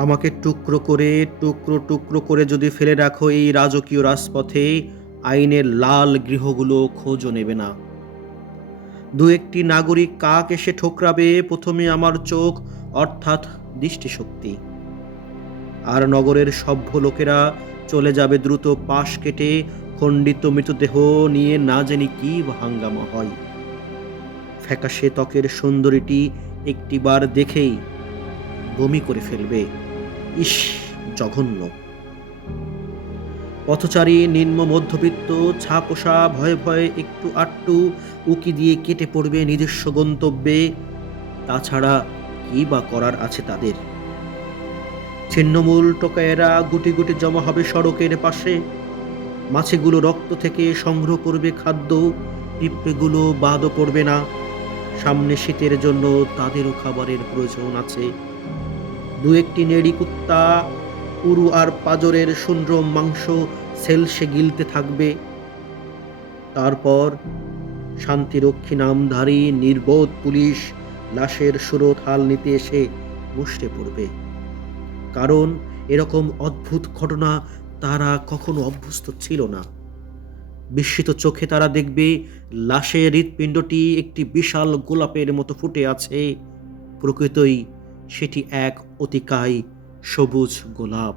আমাকে টুকরো টুকরো করে যদি ফেলে রাখো এই রাজকীয় রাজপথে, আইনের লাল গৃহগুলো খোঁজও নেবে না। দু একটি নাগরিক কাক এসে ঠোকরাবে প্রথমে আমার চোখ, অর্থাৎ দৃষ্টিশক্তি। আর নগরের সভ্য লোকেরা চলে যাবে দ্রুত পাশ কেটে, খণ্ডিত মৃতদেহ নিয়ে না জানি কি হাঙ্গামা হয়। ফ্যাকাশে ত্বকের সুন্দরীটি একটিবার দেখেই বমি করে ফেলবে। ইস, জঘন্য! পথচারী নিম্ন মধ্যবিত্ত ছাপোষা ভয়ে ভয়ে একটু আটটু উকি দিয়ে কেটে পড়বে নিজস্ব গন্তব্যে। তাছাড়া কি বা করার আছে তাদের? ছিন্নমূল টোকায়েরা গুটি গুটি জমা হবে সড়কের পাশে। মাছিগুলো রক্ত থেকে সংগ্রহ করবে খাদ্য, পিঁপড়েগুলো বাদও পড়বে না। সামনে শীতের জন্য তাদেরও খাবারের প্রয়োজন আছে। দু একটি নেড়ি কুত্তা উরু আর পাজরের শূন্দ্র মাংস সেলসে গিলতে থাকবে। তারপর শান্তিরক্ষী নামধারী নির্বোধ পুলিশ লাশের সুরত হাল নিতে এসে বসতে পড়বে। কারণ এরকম অদ্ভুত ঘটনা তারা কখনো অভ্যস্ত ছিল না। বিস্মিত চোখে তারা দেখবে লাশের হৃৎপিণ্ডটি একটি বিশাল গোলাপের মতো ফুটে আছে। প্রকৃতই সেটি এক অতিকায় সবুজ গোলাপ।